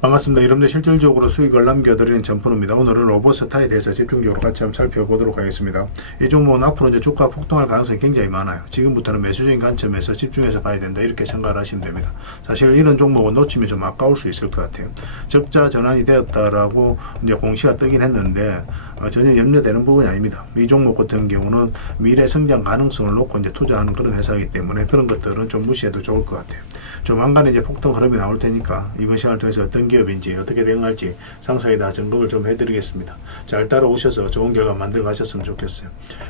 반갑습니다. 여러분들 실질적으로 수익을 남겨드리는 전프로입니다. 오늘은 로보스타에 대해서 집중적으로 같이 한번 살펴보도록 하겠습니다. 이 종목은 앞으로 이제 주가 폭등할 가능성이 굉장히 많아요. 지금부터는 매수적인 관점에서 집중해서 봐야 된다, 이렇게 생각을 하시면 됩니다. 사실 이런 종목은 놓치면 좀 아까울 수 있을 것 같아요. 적자 전환이 되었다라고 이제 공시가 뜨긴 했는데 전혀 염려되는 부분이 아닙니다. 이 종목 같은 경우는 미래 성장 가능성을 놓고 이제 투자하는 그런 회사이기 때문에 그런 것들은 좀 무시해도 좋을 것 같아요. 조만간 이제 폭등 흐름이 나올 테니까 이번 시간을 통해서 어떤 기업인지 어떻게 대응할지 상세히 다 점검을 좀 해드리겠습니다. 잘 따라오셔서 좋은 결과 만들어 가셨으면 좋겠어요.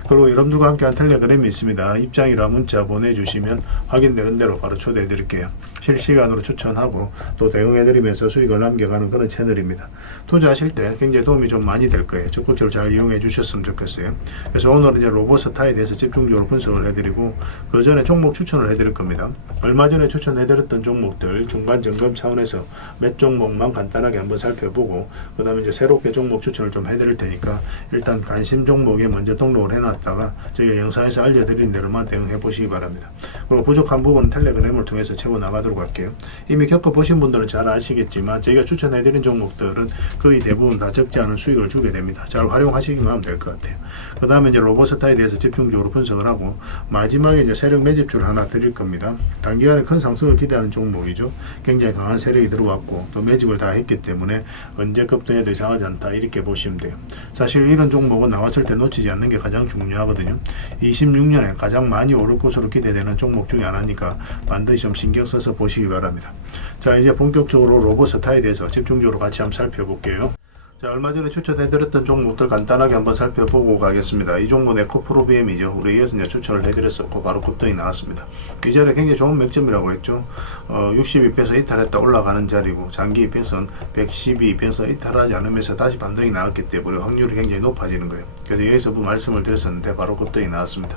그리고 여러분들과 함께한 텔레그램이 있습니다. 입장이라 문자 보내주시면 확인되는 대로 바로 초대해 드릴게요. 실시간으로 추천하고 또 대응해드리면서 수익을 남겨가는 그런 채널입니다. 투자하실 때 굉장히 도움이 좀 많이 될 거예요. 적극적으로 잘 이용해 주셨으면 좋겠어요. 그래서 오늘은 이제 로보스타에 대해서 집중적으로 분석을 해드리고 그 전에 종목 추천을 해드릴 겁니다. 얼마 전에 추천해드렸던 종목들 중간 점검 차원에서 몇 종목만 간단하게 한번 살펴보고 그 다음에 이제 새롭게 종목 추천을 좀 해드릴 테니까 일단 관심 종목에 먼저 등록을 해놨다가 저희가 영상에서 알려드린 대로만 대응해 보시기 바랍니다. 그리고 부족한 부분은 텔레그램을 통해서 채워나가도록 할게요. 이미 겪어보신 분들은 잘 아시겠지만 저희가 추천해드린 종목들은 거의 대부분 다 적지 않은 수익을 주게 됩니다. 잘 활용하시기만 하면 될 것 같아요. 그 다음에 이제 로보스타에 대해서 집중적으로 분석을 하고 마지막에 이제 세력 매집줄 하나 드릴 겁니다. 단기간에 큰 상승을 기대하는 종목이죠. 굉장히 강한 세력이 들어왔고 또 매집을 다 했기 때문에 언제 급등해도 이상하지 않다, 이렇게 보시면 돼요. 사실 이런 종목은 나왔을 때 놓치지 않는 게 가장 중요하거든요. 26년에 가장 많이 오를 것으로 기대되는 종목 중에 하나니까 반드시 좀 신경 써서 보시기 바랍니다. 자, 이제 본격적으로 로보스타에 대해서 집중적으로 같이 한번 살펴볼게요. 자, 얼마 전에 추천해드렸던 종목들 간단하게 한번 살펴보고 가겠습니다. 이 종목 에코프로비엠이죠. 우리 이어서 이제 추천을 해드렸었고 바로 급등이 나왔습니다. 이 자리에 굉장히 좋은 맥점이라고 했죠. 62편선 이탈했다 올라가는 자리고 장기 이편선 112편선 이탈하지 않으면서 다시 반등이 나왔기 때문에 확률이 굉장히 높아지는 거예요. 그래서 여기서 말씀을 드렸었는데 바로 급등이 나왔습니다.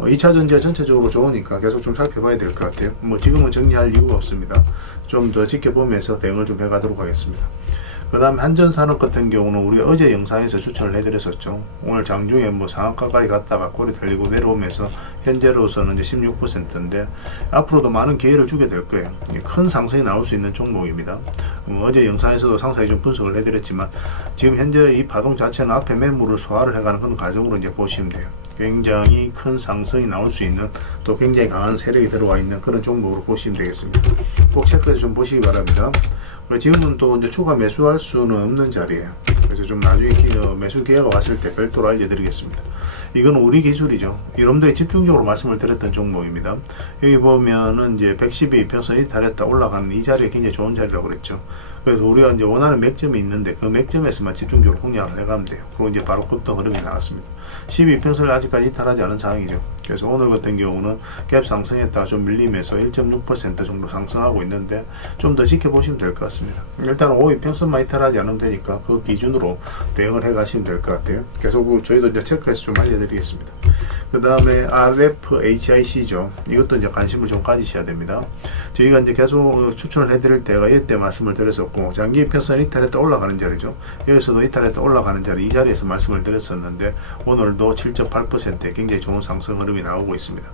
2차 전지가 전체적으로 좋으니까 계속 좀 살펴봐야 될 것 같아요. 뭐 지금은 정리할 이유가 없습니다. 좀 더 지켜보면서 대응을 좀 해가도록 하겠습니다. 그 다음 한전산업 같은 경우는 우리가 어제 영상에서 추천을 해드렸었죠. 오늘 장중에 뭐 상한가까지 갔다가 꼬리 달리고 내려오면서 현재로서는 이제 16%인데 앞으로도 많은 기회를 주게 될 거예요. 큰 상승이 나올 수 있는 종목입니다. 어제 영상에서도 상세히 좀 분석을 해드렸지만 지금 현재 이 파동 자체는 앞에 매물을 소화를 해가는 그런 과정으로 이제 보시면 돼요. 굉장히 큰 상승이 나올 수 있는 또 굉장히 강한 세력이 들어와 있는 그런 종목으로 보시면 되겠습니다. 꼭 체크해서 좀 보시기 바랍니다. 지금은 또 이제 추가 매수할 수는 없는 자리예요. 그래서 좀 나중에 매수 기회가 왔을 때 별도로 알려드리겠습니다. 이건 우리 기술이죠. 여러분들이 집중적으로 말씀을 드렸던 종목입니다. 여기 보면은 이제 112편선 이탈했다 올라가는 이 자리가 굉장히 좋은 자리라고 그랬죠. 그래서 우리가 이제 원하는 맥점이 있는데 그 맥점에서만 집중적으로 공략을 해가면 돼요. 그리고 이제 바로 급등 흐름이 나왔습니다. 12편선을 아직까지 이탈하지 않은 상황이죠. 그래서 오늘 같은 경우는 갭 상승했다가 좀 밀리면서 1.6% 정도 상승하고 있는데 좀 더 지켜보시면 될 것 같습니다. 일단 5일편선만 이탈하지 않으면 되니까 그 기준으로 대응을 해 가시면 될 것 같아요. 계속 저희도 이제 체크해서 좀 알려드리겠습니다. 그 다음에 RFHIC죠. 이것도 이제 관심을 좀 가지셔야 됩니다. 저희가 이제 계속 추천을 해드릴 때가 이때 말씀을 드렸었고 장기 편선 이탈했다 올라가는 자리죠. 여기서도 이탈했다 올라가는 자리, 이 자리에서 말씀을 드렸었는데 오늘도 7.8%의 굉장히 좋은 상승 흐름이 나오고 있습니다.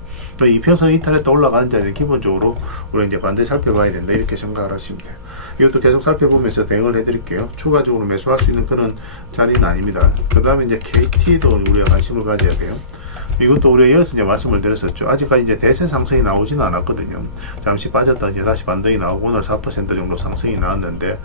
이 편선 이탈했다 올라가는 자리는 기본적으로 우리 이제 반드시 살펴봐야 된다, 이렇게 생각을 하시면 돼요. 이것도 계속 살펴보면서 대응을 해드릴게요. 추가적으로 매수할 수 있는 그런 자리는 아닙니다. 그 다음에 이제 KT도 우리가 관심을 가져야 돼요. 이것도 우리가 이어서 이제 말씀을 드렸었죠. 아직까지 이제 대세 상승이 나오지는 않았거든요. 잠시 빠졌다 이제 다시 반등이 나오고 오늘 4% 정도 상승이 나왔는데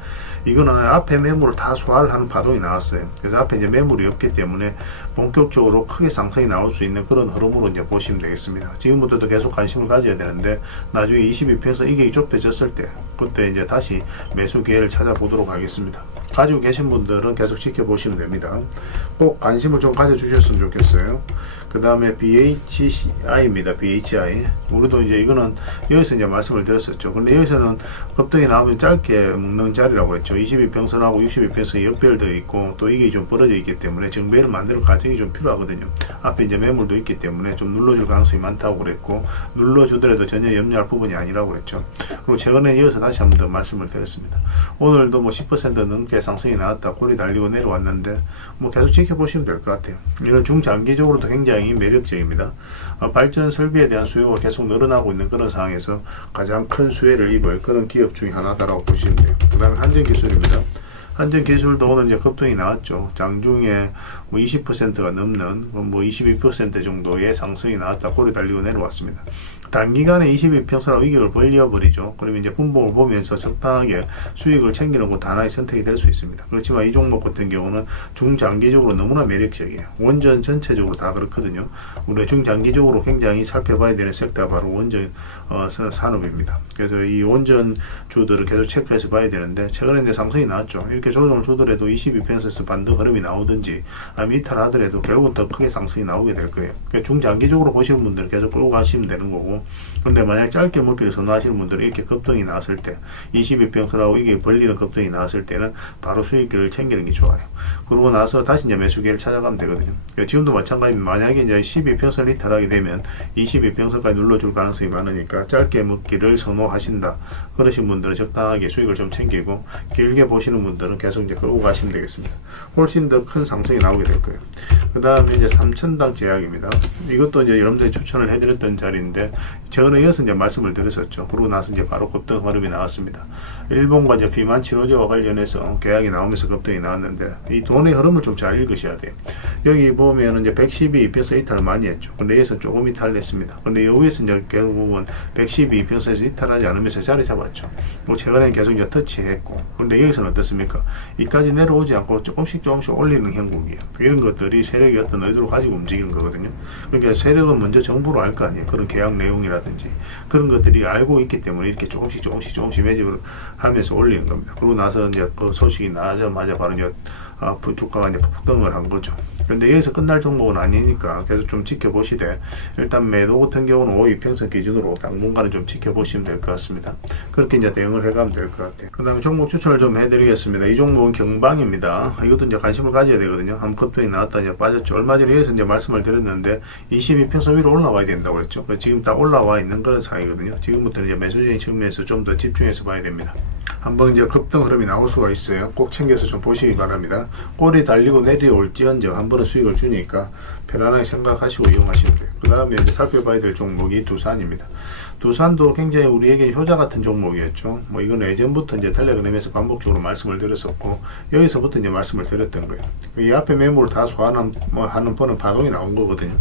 이거는 앞에 매물을 다 소화를 하는 파동이 나왔어요. 그래서 앞에 이제 매물이 없기 때문에 본격적으로 크게 상승이 나올 수 있는 그런 흐름으로 이제 보시면 되겠습니다. 지금부터도 계속 관심을 가져야 되는데 나중에 22편에서 이게 좁혀졌을 때 그때 이제 다시 매수 기회를 찾아보도록 하겠습니다. 가지고 계신 분들은 계속 지켜보시면 됩니다. 꼭 관심을 좀 가져주셨으면 좋겠어요. 그 다음에 BHI입니다. BHI. 우리도 이제 이거는 여기서 이제 말씀을 드렸었죠. 근데 여기서는 급등이 나오면 짧게 묶는 자리라고 했죠. 22평선하고 62평선이 연결되어 있고 또 이게 좀 벌어져 있기 때문에 정배를 만드는 과정이 좀 필요하거든요. 앞에 이제 매물도 있기 때문에 좀 눌러줄 가능성이 많다고 그랬고 눌러주더라도 전혀 염려할 부분이 아니라고 그랬죠. 그리고 최근에 이어서 다시 한 번 더 말씀을 드렸습니다. 오늘도 뭐 10% 넘게 상승이 나왔다. 꼬리 달리고 내려왔는데 뭐 계속 지켜보시면 될 것 같아요. 이건 중장기적으로도 굉장히 매력적입니다. 발전 설비에 대한 수요가 계속 늘어나고 있는 그런 상황에서 가장 큰 수혜를 입을 그런 기업 중에 하나다라고 보시면 돼요. 그 다음에 한전기술입니다. 한전기술도 오늘 이제 급등이 나왔죠. 장중에 뭐 20%가 넘는 뭐 22% 정도의 상승이 나왔다. 꼬리 달리고 내려왔습니다. 단기간에 22평선하고 이격을 벌려버리죠. 그러면 이제 분봉을 보면서 적당하게 수익을 챙기는 것도 하나의 선택이 될 수 있습니다. 그렇지만 이 종목 같은 경우는 중장기적으로 너무나 매력적이에요. 원전 전체적으로 다 그렇거든요. 우리가 중장기적으로 굉장히 살펴봐야 되는 섹터가 바로 원전 산업입니다. 그래서 이 원전 주들을 계속 체크해서 봐야 되는데 최근에 이제 상승이 나왔죠. 이렇게 조정을 주더라도 22평선에서 반등 흐름이 나오든지 아니면 이탈하더라도 결국은 더 크게 상승이 나오게 될 거예요. 그러니까 중장기적으로 보시는 분들은 계속 끌고 가시면 되는 거고, 그런데 만약 짧게 먹기를 선호하시는 분들은 이렇게 급등이 나왔을 때 22평선하고 이게 벌리는 급등이 나왔을 때는 바로 수익을 챙기는 게 좋아요. 그러고 나서 다시 이제 매수기를 찾아가면 되거든요. 그러니까 지금도 마찬가지입니다. 만약에 이제 12평선을 이탈하게 되면 22평선까지 눌러줄 가능성이 많으니까 짧게 먹기를 선호하신다 그러신 분들은 적당하게 수익을 좀 챙기고, 길게 보시는 분들은 계속 이제 끌고 가시면 되겠습니다. 훨씬 더 큰 상승이 나오게 될 거예요. 그 다음에 이제 삼천당 제약입니다. 이것도 이제 여러분들이 추천을 해드렸던 자리인데 최근에 이어서 이제 말씀을 드렸었죠. 그러고 나서 이제 바로 급등 흐름이 나왔습니다. 일본과 이제 비만 치료제와 관련해서 계약이 나오면서 급등이 나왔는데 이 돈의 흐름을 좀 잘 읽으셔야 돼요. 여기 보면 이제 112평선 이탈을 많이 했죠. 근데 여기서 조금 이탈했습니다. 근데 여기에서 이제 결국은 112평선에서 이탈하지 않으면서 자리 잡았죠. 최근에 계속 이제 터치했고, 근데 여기서는 어떻습니까? 이까지 내려오지 않고 조금씩 올리는 형국이에요. 이런 것들이 세력이 어떤 의도를 가지고 움직이는 거거든요. 그러니까 세력은 먼저 정보를 알 거 아니에요. 그런 계약 내용이라든지 그런 것들이 알고 있기 때문에 이렇게 조금씩 매집을 하면서 올리는 겁니다. 그러고 나서 이제 그 소식이 나자마자 바로 이제 주가가 이제 폭등을 한 거죠. 그런데 여기서 끝날 종목은 아니니까 계속 좀 지켜보시되, 일단 매도 같은 경우는 5이평선 기준으로 당분간은 좀 지켜보시면 될 것 같습니다. 그렇게 이제 대응을 해가면 될 것 같아요. 그 다음에 종목 추천을 좀 해드리겠습니다. 이 종목은 경방입니다. 이것도 이제 관심을 가져야 되거든요. 한 급등이 나왔다 이제 빠졌죠. 얼마 전에 여기서 이제 말씀을 드렸는데 22평선 위로 올라와야 된다고 그랬죠. 지금 딱 올라와 있는 그런 상황이거든요. 지금부터는 이제 매수적인 측면에서 좀 더 집중해서 봐야 됩니다. 한번 이제 급등 흐름이 나올 수가 있어요. 꼭 챙겨서 좀 보시기 바랍니다. 꼬리 달리고 내려올지언정 한 번은 수익을 주니까 편안하게 생각하시고 이용하시면 돼요. 그 다음에 이제 살펴봐야 될 종목이 두산입니다. 두산도 굉장히 우리에게 효자 같은 종목이었죠. 뭐 이건 예전부터 이제 텔레그램에서 반복적으로 말씀을 드렸었고, 여기서부터 이제 말씀을 드렸던 거예요. 이 앞에 매물을 다 소환하는 하는 번은 파동이 나온 거거든요.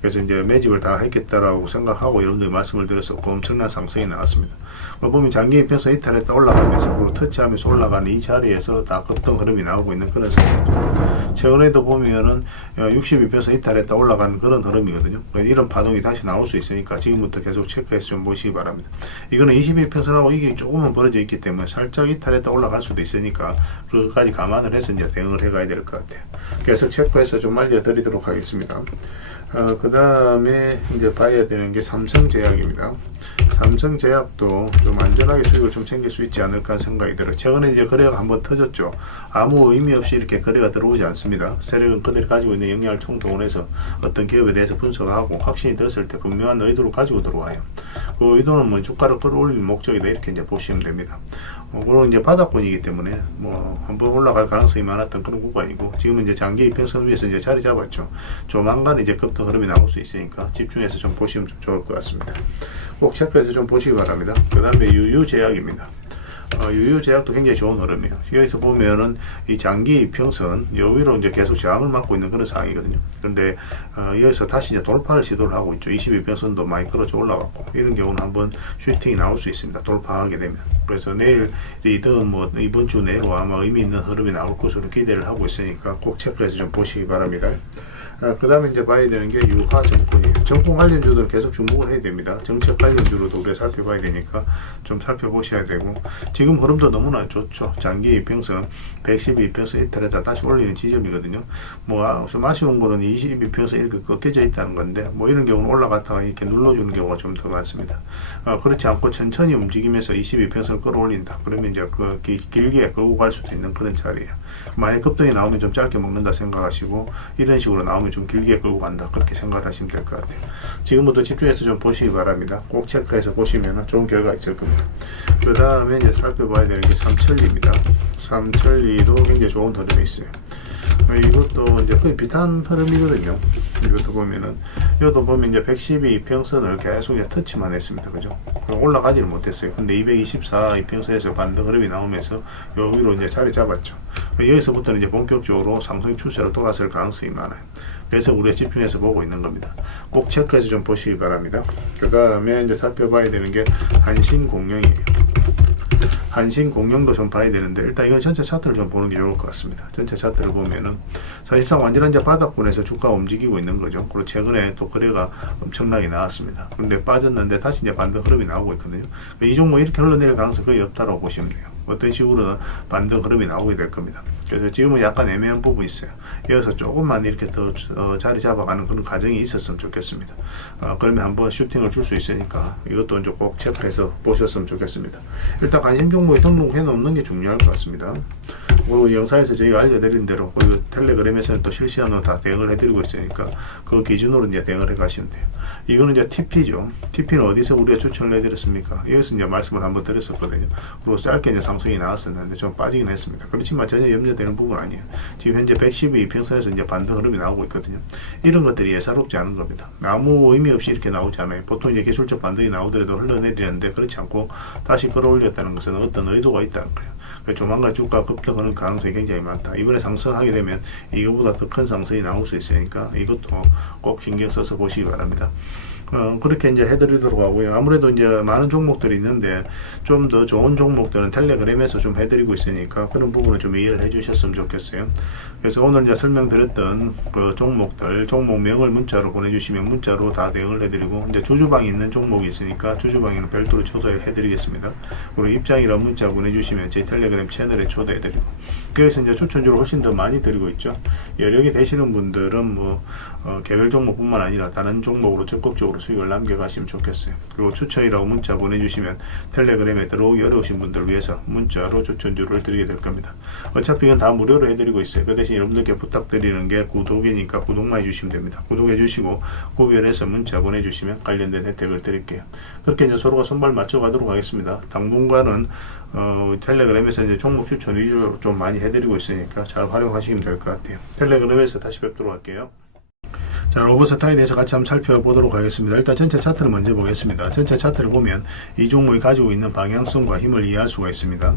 그래서 이제 매집을 다 했겠다라고 생각하고 여러분들 말씀을 드렸었고, 엄청난 상승이 나왔습니다. 보면 장기 이평선 이탈했다 올라가면서 그리고 터치하면서 올라가는 이 자리에서 다 급등 흐름이 나오고 있는 그런 상황이죠. 최근에도 보면은 62평선 이탈했다 올라가는 그런 흐름이거든요. 이런 파동이 다시 나올 수 있으니까 지금부터 계속 체크해서 좀 보시기 바랍니다. 이거는 22평선하고 이게 조금은 벌어져 있기 때문에 살짝 이탈했다 올라갈 수도 있으니까 그것까지 감안을 해서 이제 대응을 해가야 될 것 같아요. 계속 체크해서 좀 알려드리도록 하겠습니다. 그 다음에 이제 봐야 되는 게 삼성제약입니다. 삼성제약도 좀 안전하게 수익을 좀 챙길 수 있지 않을까 생각이 들어요. 최근에 이제 거래가 한번 터졌죠. 아무 의미 없이 이렇게 거래가 들어오지 않습니다. 세력은 그들이 가지고 있는 역량을 총동원해서 어떤 기업에 대해서 분석하고 확신이 들었을 때 분명한 의도를 가지고 들어와요. 그 의도는 뭐 주가를 끌어올리는 목적이다 이렇게 이제 보시면 됩니다. 그런 이제 바닥권이기 때문에 뭐 한번 올라갈 가능성이 많았던 그런 구간이고, 지금은 이제 장기 이평선 위에서 이제 자리 잡았죠. 조만간 이제 급등 흐름이 나올 수 있으니까 집중해서 좀 보시면 좀 좋을 것 같습니다. 꼭 체크해서 좀 보시기 바랍니다. 그 다음에 유유제약입니다. 유유제약도 굉장히 좋은 흐름이에요. 여기서 보면은 이 장기 이평선 여기로 이제 계속 저항을 맞고 있는 그런 상황이거든요. 그런데 여기서 다시 이제 돌파를 시도를 하고 있죠. 22평선도 많이 끌어져 올라왔고, 이런 경우는 한번 슈팅이 나올 수 있습니다. 돌파하게 되면. 그래서 내일이든 뭐 이번 주 내로 아마 의미 있는 흐름이 나올 것으로 기대를 하고 있으니까 꼭 체크해서 좀 보시기 바랍니다. 그 다음에 이제 봐야 되는 게 유화정권이에요. 정권 관련주들 계속 주목을 해야 됩니다. 정책 관련주로도 우리가 살펴봐야 되니까 좀 살펴보셔야 되고, 지금 흐름도 너무나 좋죠. 장기 이평선 112평선 이탈에다 다시 올리는 지점이거든요. 뭐 좀 아쉬운 거는 22평선 이렇게 꺾여져 있다는 건데, 뭐 이런 경우는 올라갔다가 이렇게 눌러주는 경우가 좀 더 많습니다. 그렇지 않고 천천히 움직이면서 22평선을 끌어올린다. 그러면 이제 그 길게 끌고 갈 수도 있는 그런 자리예요. 만약 급등이 나오면 좀 짧게 먹는다 생각하시고, 이런 식으로 나오면 좀 길게 끌고 간다 그렇게 생각을 하시면 될 것 같아요. 지금부터 집중해서 좀 보시기 바랍니다. 꼭 체크해서 보시면 좋은 결과 있을 겁니다. 그 다음에 이제 살펴봐야 되는 게 삼천리입니다. 삼천리도 굉장히 좋은 흐름이 있어요. 이것도 이제 거의 비슷한 흐름이거든요. 이것도 보면은, 이것도 보면 이제 112 이평선을 계속 이제 터치만 했습니다. 그죠? 올라가지는 못했어요. 근데 224 이평선에서 반등 흐름이 나오면서 여기로 이제 자리 잡았죠. 여기서부터는 이제 본격적으로 상승 추세로 돌아설 가능성이 많아요. 그래서 우리가 집중해서 보고 있는 겁니다. 꼭 체크해서 좀 보시기 바랍니다. 그 다음에 이제 살펴봐야 되는 게 한신공룡이에요. 한신공룡도 좀 봐야 되는데, 일단 이건 전체 차트를 좀 보는 게 좋을 것 같습니다. 전체 차트를 보면은 사실상 완전한 이제 바닥권에서 주가가 움직이고 있는 거죠. 그리고 최근에 또 거래가 엄청나게 나왔습니다. 그런데 빠졌는데 다시 이제 반등 흐름이 나오고 있거든요. 이 종목 이렇게 흘러내릴 가능성이 거의 없다고 보시면 돼요. 어떤 식으로는 반등 흐름이 나오게 될 겁니다. 그래서 지금은 약간 애매한 부분이 있어요. 이어서 조금만 이렇게 더 자리 잡아가는 그런 과정이 있었으면 좋겠습니다. 그러면 한번 슈팅을 줄 수 있으니까 이것도 이제 꼭 체크해서 보셨으면 좋겠습니다. 일단 관심 종목에 등록해 놓는 게 중요할 것 같습니다. 그리고 영상에서 저희가 알려드린 대로, 그리고 텔레그램에서는 또 실시간으로 다 대응을 해드리고 있으니까 그 기준으로 이제 대응을 해 가시면 돼요. 이거는 이제 TP죠. TP는 어디서 우리가 추천을 해드렸습니까? 여기서 이제 말씀을 한번 드렸었거든요. 그리고 짧게 이제 상승이 나왔었는데 좀 빠지긴 했습니다. 그렇지만 전혀 염려되는 부분 아니에요. 지금 현재 112 이평선에서 이제 반등 흐름이 나오고 있거든요. 이런 것들이 예사롭지 않은 겁니다. 아무 의미 없이 이렇게 나오지 않아요. 보통 이제 기술적 반등이 나오더라도 흘러내리는데 그렇지 않고 다시 끌어올렸다는 것은 어떤 의도가 있다는 거예요. 조만간 주가 급등하는 가능성이 굉장히 많다. 이번에 상승하게 되면 이거보다 더 큰 상승이 나올 수 있으니까 이것도 꼭 신경 써서 보시기 바랍니다. 그렇게 이제 해드리도록 하고요. 아무래도 이제 많은 종목들이 있는데 좀 더 좋은 종목들은 텔레그램에서 좀 해드리고 있으니까 그런 부분을 좀 이해를 해주셨으면 좋겠어요. 그래서 오늘 이제 설명드렸던 그 종목들, 종목명을 문자로 보내주시면 문자로 다 대응을 해드리고, 이제 주주방에 있는 종목이 있으니까 주주방에는 별도로 초대를 해드리겠습니다. 그리고 입장이라 문자 보내주시면 제 텔레그램 채널에 초대해드리고, 그래서 이제 추천주를 훨씬 더 많이 드리고 있죠. 여력이 되시는 분들은 뭐 개별 종목뿐만 아니라 다른 종목으로 적극적으로 수익을 남겨가시면 좋겠어요. 그리고 추천이라고 문자 보내주시면 텔레그램에 들어오기 어려우신 분들을 위해서 문자로 추천주를 드리게 될 겁니다. 어차피 이건 다 무료로 해드리고 있어요. 그 대신 여러분들께 부탁드리는 게 구독이니까 구독만 해주시면 됩니다. 구독해주시고 구별해서 문자 보내주시면 관련된 혜택을 드릴게요. 그렇게 이제 서로가 손발 맞춰가도록 하겠습니다. 당분간은 텔레그램에서 이제 종목 추천 위주로 좀 많이 해드리고 있으니까 잘 활용하시면 될 것 같아요. 텔레그램에서 다시 뵙도록 할게요. 자, 로봇스타에 대해서 같이 한번 살펴보도록 하겠습니다. 일단 전체 차트를 먼저 보겠습니다. 전체 차트를 보면 이 종목이 가지고 있는 방향성과 힘을 이해할 수가 있습니다.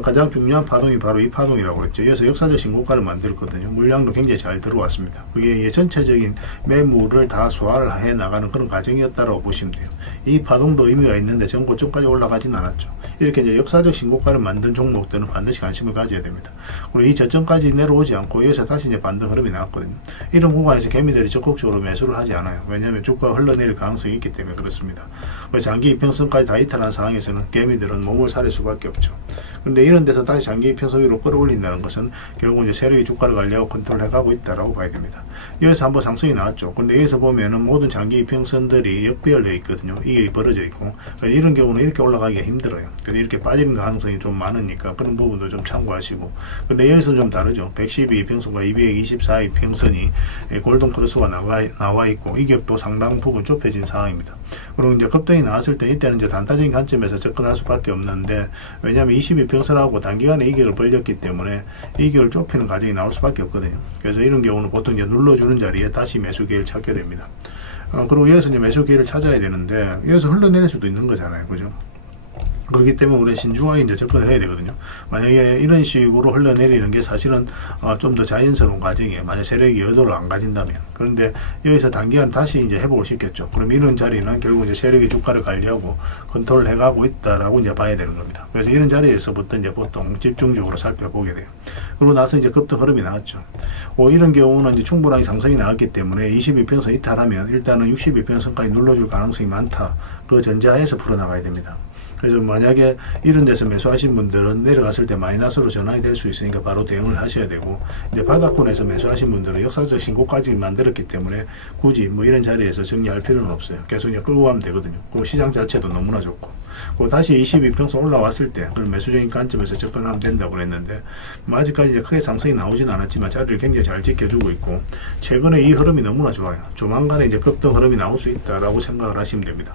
가장 중요한 파동이 바로 이 파동이라고 그랬죠. 이어서 역사적 신고가를 만들었거든요. 물량도 굉장히 잘 들어왔습니다. 그게 전체적인 매물을 다 소화를 해 나가는 그런 과정이었다고 보시면 돼요. 이 파동도 의미가 있는데 전고점까지 올라가진 않았죠. 이렇게 이제 역사적 신고가를 만든 종목들은 반드시 관심을 가져야 됩니다. 그리고 이 저점까지 내려오지 않고 여기서 다시 이제 반등 흐름이 나왔거든요. 이런 구간에서 개미들이 적극적으로 매수를 하지 않아요. 왜냐하면 주가가 흘러내릴 가능성이 있기 때문에 그렇습니다. 장기 이평선까지 다 이탈한 상황에서는 개미들은 몸을 사릴 수밖에 없죠. 그런데 이런 데서 다시 장기 이평선 위로 끌어올린다는 것은 결국 이제 세력이 주가를 관리하고 컨트롤해 가고 있다라고 봐야 됩니다. 여기서 한번 상승이 나왔죠. 근데 여기서 보면은 모든 장기 이평선들이 역배열되어 있거든요. 이게 벌어져 있고, 이런 경우는 이렇게 올라가기가 힘들어요. 이렇게 빠지는 가능성이 좀 많으니까 그런 부분도 좀 참고하시고. 근데 여기서 좀 다르죠. 112 이평선과 224 이평선이 골든 크로스가 나와 있고, 이 격도 상당 부분 좁혀진 상황입니다. 그리고 이제 급등이 나왔을 때 이때는 이제 단타적인 관점에서 접근할 수밖에 없는데, 왜냐하면 22평선하고 단기간에 이격을 벌렸기 때문에 이격을 좁히는 과정이 나올 수밖에 없거든요. 그래서 이런 경우는 보통 이제 눌러주는 자리에 다시 매수 기회를 찾게 됩니다. 그리고 여기서 이제 매수 기회를 찾아야 되는데, 여기서 흘러내릴 수도 있는 거잖아요. 그죠? 그렇기 때문에 우리 신중하게 이제 접근을 해야 되거든요. 만약에 이런 식으로 흘러내리는 게 사실은 좀 더 자연스러운 과정이에요. 만약 세력이 의도를 안 가진다면. 그런데 여기서 단기간 다시 이제 회복을 시켰죠. 그럼 이런 자리는 결국 이제 세력이 주가를 관리하고 컨트롤 해가고 있다라고 이제 봐야 되는 겁니다. 그래서 이런 자리에서부터 이제 보통 집중적으로 살펴보게 돼요. 그러고 나서 이제 급등 흐름이 나왔죠. 이런 경우는 이제 충분하게 상승이 나왔기 때문에 22평선 이탈하면 일단은 62평선까지 눌러줄 가능성이 많다. 그 전제하에서 풀어나가야 됩니다. 그래서 만약에 이런 데서 매수하신 분들은 내려갔을 때 마이너스로 전환이 될 수 있으니까 바로 대응을 하셔야 되고, 이제 바닥권에서 매수하신 분들은 역사적 신고까지 만들었기 때문에 굳이 뭐 이런 자리에서 정리할 필요는 없어요. 계속 이제 끌고 가면 되거든요. 그리고 시장 자체도 너무나 좋고, 그리고 다시 22평선 올라왔을 때 그런 매수적인 관점에서 접근하면 된다고 그랬는데, 뭐 아직까지 이제 크게 상승이 나오진 않았지만 자리를 굉장히 잘 지켜주고 있고, 최근에 이 흐름이 너무나 좋아요. 조만간에 이제 급등 흐름이 나올 수 있다라고 생각을 하시면 됩니다.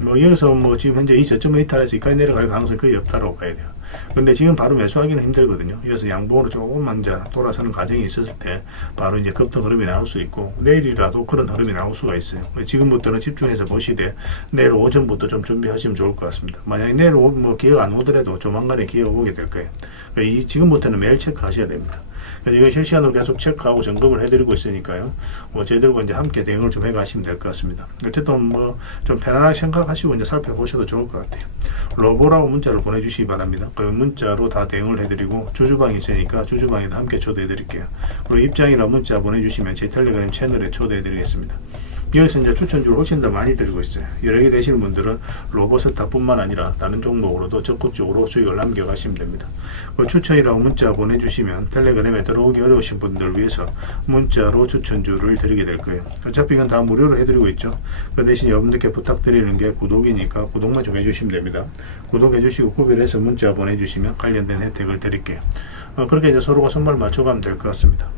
여기서 지금 현재 이 저점에 이탈해서 이까지 내려갈 가능성이 거의 없다고 봐야 돼요. 근데 지금 바로 매수하기는 힘들거든요. 그래서 양봉으로 조금만 이제 돌아서는 과정이 있었을 때 바로 이제 급등 흐름이 나올 수 있고 내일이라도 그런 흐름이 나올 수가 있어요. 지금부터는 집중해서 보시되 내일 오전부터 좀 준비하시면 좋을 것 같습니다. 만약에 내일 뭐 기회가 안 오더라도 조만간에 기회가 오게 될 거예요. 지금부터는 매일 체크하셔야 됩니다. 이거 실시간으로 계속 체크하고 점검을 해드리고 있으니까요. 저희들과 이제 함께 대응을 좀 해가시면 될 것 같습니다. 어쨌든 뭐 좀 편안하게 생각하시고 이제 살펴보셔도 좋을 것 같아요. 로보라고 문자를 보내주시기 바랍니다. 그럼 문자로 다 대응을 해드리고 주주방이 있으니까 주주방에도 함께 초대해드릴게요. 그리고 입장이나 문자 보내주시면 제 텔레그램 채널에 초대해드리겠습니다. 여기서 이제 추천주를 훨씬 더 많이 드리고 있어요. 여러 개 되시는 분들은 로보스타뿐만 아니라 다른 종목으로도 적극적으로 수익을 남겨가시면 됩니다. 추천이라고 문자 보내주시면 텔레그램에 들어오기 어려우신 분들을 위해서 문자로 추천주를 드리게 될 거예요. 어차피 이건 다 무료로 해드리고 있죠. 그 대신 여러분들께 부탁드리는 게 구독이니까 구독만 좀 해주시면 됩니다. 구독해주시고 구별해서 문자 보내주시면 관련된 혜택을 드릴게요. 그렇게 이제 서로가 손발 맞춰가면 될 것 같습니다.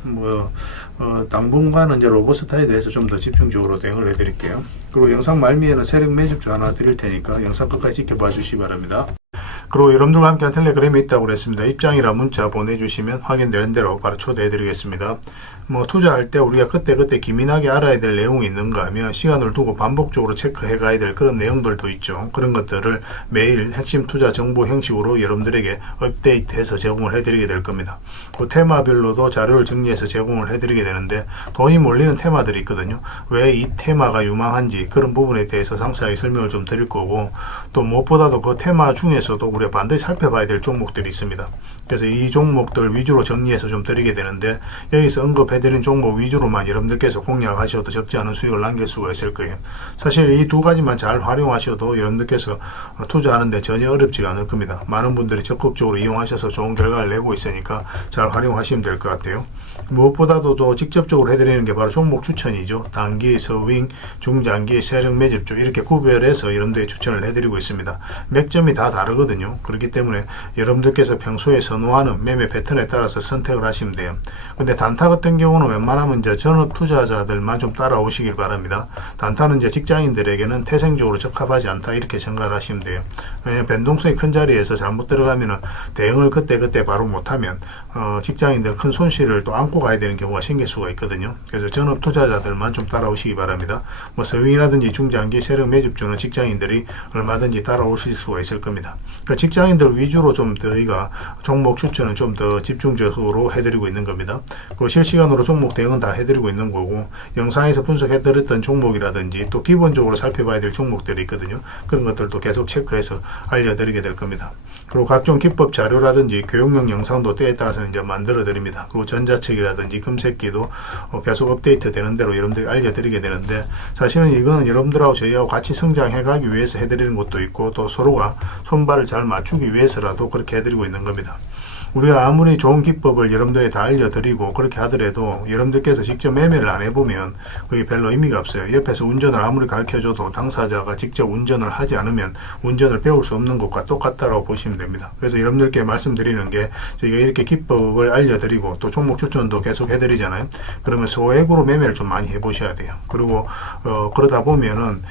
당분간은 이제 로보스타에 대해서 좀 더 집중적으로 대응을 해드릴게요. 그리고 영상 말미에는 세력 매집주 하나 드릴 테니까 영상 끝까지 지켜봐 주시기 바랍니다. 그리고 여러분들과 함께한 텔레그램이 있다고 그랬습니다. 입장이라 문자 보내주시면 확인되는 대로 바로 초대해드리겠습니다. 투자할 때 우리가 그때그때 기민하게 알아야 될 내용이 있는가 하면 시간을 두고 반복적으로 체크해 가야 될 그런 내용들도 있죠. 그런 것들을 매일 핵심 투자 정보 형식으로 여러분들에게 업데이트해서 제공을 해드리게 될 겁니다. 그 테마별로도 자료를 정리해서 제공을 해드리게 되는데 돈이 몰리는 테마들이 있거든요. 왜 이 테마가 유망한지 그런 부분에 대해서 상세하게 설명을 좀 드릴 거고, 또 무엇보다도 그 테마 중에서도 우리가 반드시 살펴봐야 될 종목들이 있습니다. 그래서 이 종목들 위주로 정리해서 좀 드리게 되는데, 여기서 언급해드린 종목 위주로만 여러분들께서 공략하셔도 적지 않은 수익을 남길 수가 있을 거예요. 사실 이 두 가지만 잘 활용하셔도 여러분들께서 투자하는데 전혀 어렵지가 않을 겁니다. 많은 분들이 적극적으로 이용하셔서 좋은 결과를 내고 있으니까 잘 활용하시면 될 것 같아요. 무엇보다도 또 직접적으로 해드리는 게 바로 종목 추천이죠. 단기, 서윙, 중장기, 세력 매집주 이렇게 구별해서 여러분들에게 추천을 해드리고 있습니다. 맥점이 다 다르거든요. 그렇기 때문에 여러분들께서 평소에 선호하는 매매 패턴에 따라서 선택을 하시면 돼요. 근데 단타 같은 경우는 웬만하면 이제 전업 투자자들만 좀 따라오시길 바랍니다. 단타는 이제 직장인들에게는 태생적으로 적합하지 않다 이렇게 생각을 하시면 돼요. 왜냐하면 변동성이 큰 자리에서 잘못 들어가면은 대응을 그때 바로 못하면 직장인들 큰 손실을 또 안고 가야 되는 경우가 생길 수가 있거든요. 그래서 전업 투자자들만 좀 따라오시기 바랍니다. 서윙이라든지 중장기 세력 매집주는 직장인들이 얼마든지 따라오실 수가 있을 겁니다. 그러니까 직장인들 위주로 좀 저희가 종목 추천은 좀 더 집중적으로 해드리고 있는 겁니다. 그리고 실시간으로 종목 대응은 다 해드리고 있는 거고, 영상에서 분석해드렸던 종목이라든지 또 기본적으로 살펴봐야 될 종목들이 있거든요. 그런 것들도 계속 체크해서 알려드리게 될 겁니다. 그리고 각종 기법 자료라든지 교육용 영상도 때에 따라서 이제 만들어 드립니다. 그리고 전자책이라든지 금색기도 계속 업데이트 되는 대로 여러분들이 알려드리게 되는데, 사실은 이거는 여러분들하고 저희하고 같이 성장해 가기 위해서 해드리는 것도 있고, 또 서로가 손발을 잘 맞추기 위해서라도 그렇게 해드리고 있는 겁니다. 우리가 아무리 좋은 기법을 여러분들에 다 알려드리고 그렇게 하더라도 여러분들께서 직접 매매를 안 해보면 그게 별로 의미가 없어요. 옆에서 운전을 아무리 가르쳐줘도 당사자가 직접 운전을 하지 않으면 운전을 배울 수 없는 것과 똑같다고 보시면 됩니다. 그래서 여러분들께 말씀드리는 게, 저희가 이렇게 기법을 알려드리고 또 종목 추천도 계속 해드리잖아요. 그러면 소액으로 매매를 좀 많이 해보셔야 돼요. 그리고 그러다 보면은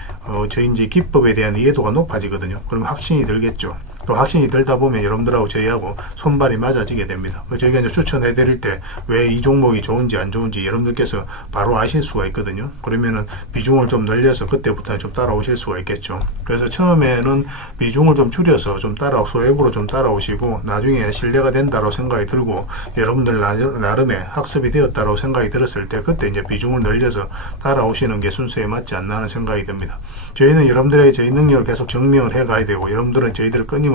저희 이제 기법에 대한 이해도가 높아지거든요. 그러면 확신이 들겠죠. 또 확신이 들다 보면 여러분들하고 저희하고 손발이 맞아지게 됩니다. 저희가 이제 추천해 드릴 때 왜 이 종목이 좋은지 안 좋은지 여러분들께서 바로 아실 수가 있거든요. 그러면은 비중을 좀 늘려서 그때부터 좀 따라오실 수가 있겠죠. 그래서 처음에는 비중을 좀 줄여서 좀 소액으로 좀 따라오시고, 나중에 신뢰가 된다고 생각이 들고 여러분들 나름의 학습이 되었다고 생각이 들었을 때 그때 이제 비중을 늘려서 따라오시는 게 순서에 맞지 않나 하는 생각이 듭니다. 저희는 여러분들의 저희 능력을 계속 증명을 해 가야 되고, 여러분들은 저희들을 끊임없이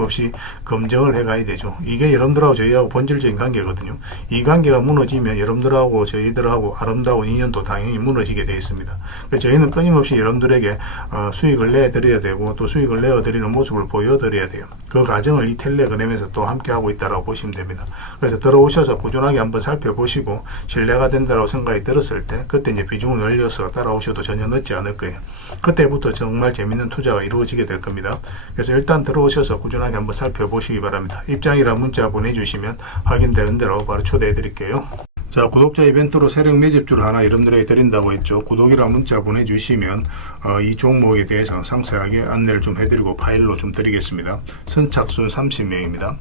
검증을 해 가야 되죠. 이게 여러분들하고 저희하고 본질적인 관계거든요. 이 관계가 무너지면 여러분들하고 저희들하고 아름다운 인연도 당연히 무너지게 되어 있습니다. 그래서 저희는 끊임없이 여러분들에게 수익을 내드려야 되고, 또 수익을 내어드리는 모습을 보여드려야 돼요. 그 과정을 이 텔레그램에서 또 함께 하고 있다고 보시면 됩니다. 그래서 들어오셔서 꾸준하게 한번 살펴보시고 신뢰가 된다고 생각이 들었을 때 그때 이제 비중을 늘려서 따라오셔도 전혀 늦지 않을 거예요. 그때부터 정말 재밌는 투자가 이루어지게 될 겁니다. 그래서 일단 들어오셔서 꾸준하게 한번 살펴보시기 바랍니다. 입장이라 문자 보내주시면 확인되는 대로 바로 초대해 드릴게요. 자, 구독자 이벤트로 세력 매집주를 하나 여러분들에게 드린다고 했죠. 구독이라 문자 보내주시면 이 종목에 대해서 상세하게 안내를 좀 해드리고 파일로 좀 드리겠습니다. 선착순 30명입니다.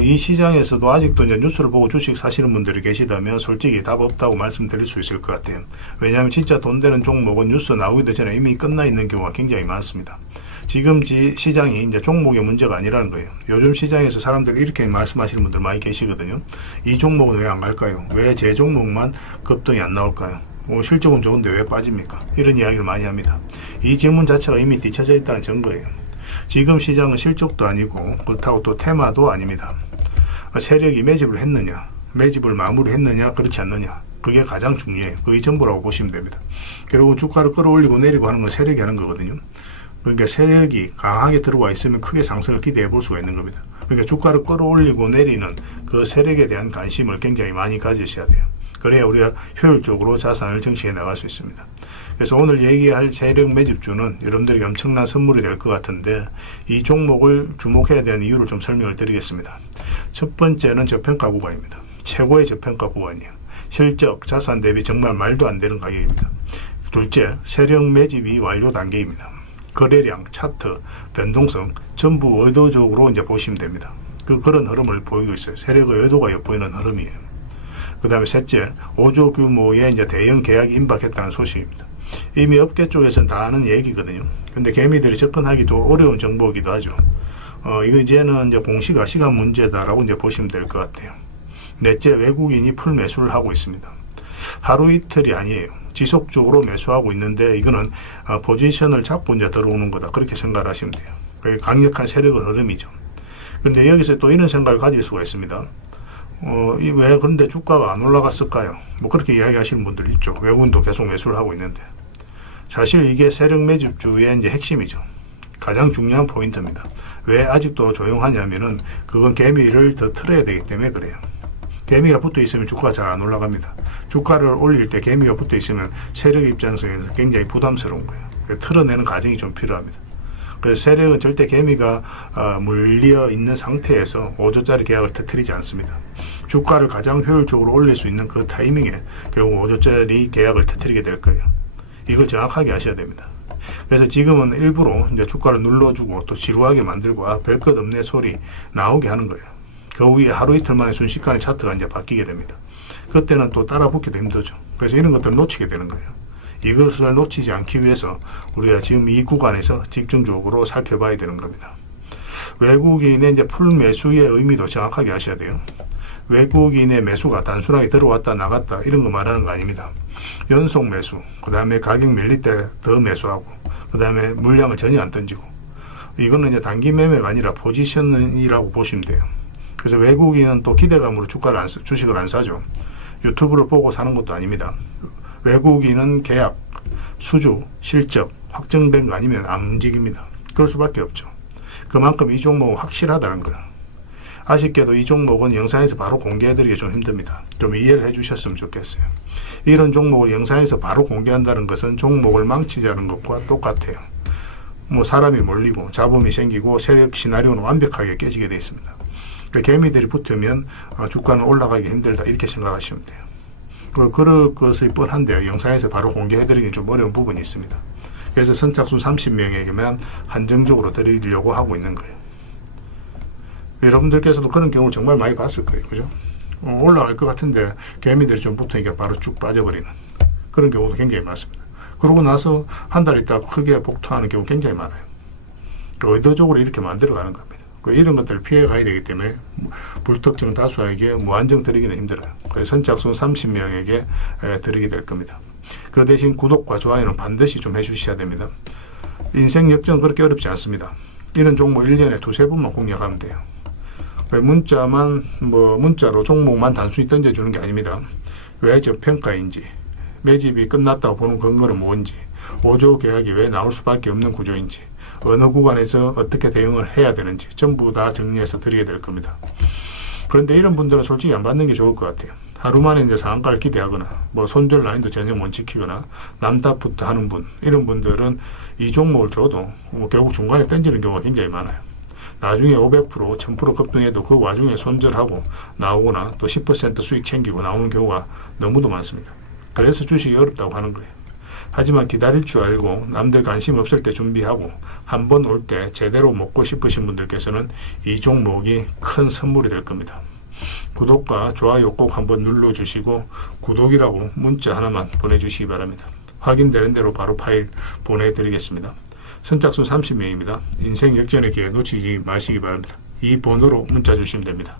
이 시장에서도 아직도 이제 뉴스를 보고 주식 사시는 분들이 계시다면 솔직히 답 없다고 말씀드릴 수 있을 것 같아요. 왜냐하면 진짜 돈 되는 종목은 뉴스 나오기도 전에 이미 끝나 있는 경우가 굉장히 많습니다. 지금 시장이 이제 종목의 문제가 아니라는 거예요. 요즘 시장에서 사람들이 이렇게 말씀하시는 분들 많이 계시거든요. 이 종목은 왜 안 갈까요? 왜 제 종목만 급등이 안 나올까요? 실적은 좋은데 왜 빠집니까? 이런 이야기를 많이 합니다. 이 질문 자체가 이미 뒤쳐져 있다는 증거예요. 지금 시장은 실적도 아니고 그렇다고 또 테마도 아닙니다. 세력이 매집을 했느냐, 매집을 마무리했느냐, 그렇지 않느냐, 그게 가장 중요해요. 그게 전부라고 보시면 됩니다. 결국 주가를 끌어올리고 내리고 하는 건 세력이 하는 거거든요. 그러니까 세력이 강하게 들어와 있으면 크게 상승을 기대해 볼 수가 있는 겁니다. 그러니까 주가를 끌어올리고 내리는 그 세력에 대한 관심을 굉장히 많이 가지셔야 돼요. 그래야 우리가 효율적으로 자산을 정치해 나갈 수 있습니다. 그래서 오늘 얘기할 세력 매집주는 여러분들에게 엄청난 선물이 될 것 같은데 이 종목을 주목해야 되는 이유를 좀 설명을 드리겠습니다. 첫 번째는 저평가 구간입니다. 최고의 저평가 구간이에요. 실적, 자산 대비 정말 말도 안 되는 가격입니다. 둘째, 세력 매집이 완료 단계입니다. 거래량, 차트, 변동성 전부 의도적으로 이제 보시면 됩니다. 그런 흐름을 보이고 있어요. 세력의 의도가 엿보이는 흐름이에요. 그 다음에 셋째, 5조 규모의 이제 대형 계약이 임박했다는 소식입니다. 이미 업계 쪽에서는 다 아는 얘기거든요. 근데 개미들이 접근하기도 어려운 정보이기도 하죠. 이거 이제는 이제 공시가 시간 문제다라고 이제 보시면 될 것 같아요. 넷째, 외국인이 풀 매수를 하고 있습니다. 하루 이틀이 아니에요. 지속적으로 매수하고 있는데 이거는 포지션을 잡고 이제 들어오는 거다. 그렇게 생각을 하시면 돼요. 그게 강력한 세력의 흐름이죠. 근데 여기서 또 이런 생각을 가질 수가 있습니다. 왜 그런데 주가가 안 올라갔을까요? 뭐 그렇게 이야기하시는 분들 있죠. 외국인도 계속 매수를 하고 있는데. 사실 이게 세력 매집주의 이제 핵심이죠. 가장 중요한 포인트입니다. 왜 아직도 조용하냐면은 그건 개미를 더 틀어야 되기 때문에 그래요. 개미가 붙어 있으면 주가가 잘 안 올라갑니다. 주가를 올릴 때 개미가 붙어 있으면 세력 입장에서 굉장히 부담스러운 거예요. 틀어내는 과정이 좀 필요합니다. 그래서 세력은 절대 개미가 물려 있는 상태에서 5조짜리 계약을 터뜨리지 않습니다. 주가를 가장 효율적으로 올릴 수 있는 그 타이밍에 결국 5조짜리 계약을 터뜨리게 될 거예요. 이걸 정확하게 아셔야 됩니다. 그래서 지금은 일부러 이제 주가를 눌러주고 또 지루하게 만들고 별 것 없네 소리 나오게 하는 거예요. 그 후에 하루 이틀 만에 순식간에 차트가 이제 바뀌게 됩니다. 그때는 또 따라 붙기도 힘들죠. 그래서 이런 것들을 놓치게 되는 거예요. 이것을 놓치지 않기 위해서 우리가 지금 이 구간에서 집중적으로 살펴봐야 되는 겁니다. 외국인의 이제 풀 매수의 의미도 정확하게 아셔야 돼요. 외국인의 매수가 단순하게 들어왔다 나갔다 이런 거 말하는 거 아닙니다. 연속 매수, 그 다음에 가격 밀릴 때 더 매수하고, 그 다음에 물량을 전혀 안 던지고, 이거는 이제 단기 매매가 아니라 포지션이라고 보시면 돼요. 그래서 외국인은 또 기대감으로 주식을 안 사죠. 유튜브를 보고 사는 것도 아닙니다. 외국인은 계약, 수주, 실적 확정된 거 아니면 안 움직입니다. 그럴 수밖에 없죠. 그만큼 이 종목은 확실하다는 거예요. 아쉽게도 이 종목은 영상에서 바로 공개해드리기 좀 힘듭니다. 좀 이해를 해주셨으면 좋겠어요. 이런 종목을 영상에서 바로 공개한다는 것은 종목을 망치자는 것과 똑같아요. 뭐 사람이 몰리고 자본이 생기고 세력 시나리오는 완벽하게 깨지게 되어 있습니다. 그러니까 개미들이 붙으면 주가는 올라가기 힘들다 이렇게 생각하시면 돼요. 그럴 것이 뻔한데요. 영상에서 바로 공개해드리기 좀 어려운 부분이 있습니다. 그래서 선착순 30명에게만 한정적으로 드리려고 하고 있는 거예요. 여러분들께서도 그런 경우를 정말 많이 봤을 거예요. 그죠? 올라갈 것 같은데 개미들이 좀 붙으니까 바로 쭉 빠져버리는 그런 경우도 굉장히 많습니다. 그러고 나서 한 달 있다가 크게 복통하는 경우 굉장히 많아요. 의도적으로 이렇게 만들어가는 겁니다. 이런 것들을 피해 가야 되기 때문에 불특정 다수에게 무한정 드리기는 힘들어요. 그래서 선착순 30명에게 드리게 될 겁니다. 그 대신 구독과 좋아요는 반드시 좀 해주셔야 됩니다. 인생 역전은 그렇게 어렵지 않습니다. 이런 종목 1년에 두세 번만 공략하면 돼요. 문자로 종목만 단순히 던져주는 게 아닙니다. 왜 저평가인지, 매집이 끝났다고 보는 근거는 뭔지, 5조 계약이 왜 나올 수밖에 없는 구조인지, 어느 구간에서 어떻게 대응을 해야 되는지 전부 다 정리해서 드리게 될 겁니다. 그런데 이런 분들은 솔직히 안 받는 게 좋을 것 같아요. 하루 만에 이제 상한가를 기대하거나 손절 라인도 전혀 못 지키거나 남답부터 하는 분, 이런 분들은 이 종목을 줘도 결국 중간에 던지는 경우가 굉장히 많아요. 나중에 500%, 1000% 급등해도 그 와중에 손절하고 나오거나 또 10% 수익 챙기고 나오는 경우가 너무도 많습니다. 그래서 주식이 어렵다고 하는 거예요. 하지만 기다릴 줄 알고 남들 관심 없을 때 준비하고 한 번 올 때 제대로 먹고 싶으신 분들께서는 이 종목이 큰 선물이 될 겁니다. 구독과 좋아요 꼭 한번 눌러주시고 구독이라고 문자 하나만 보내주시기 바랍니다. 확인되는 대로 바로 파일 보내드리겠습니다. 선착순 30명입니다. 인생 역전의 기회 놓치지 마시기 바랍니다. 이 번호로 문자 주시면 됩니다.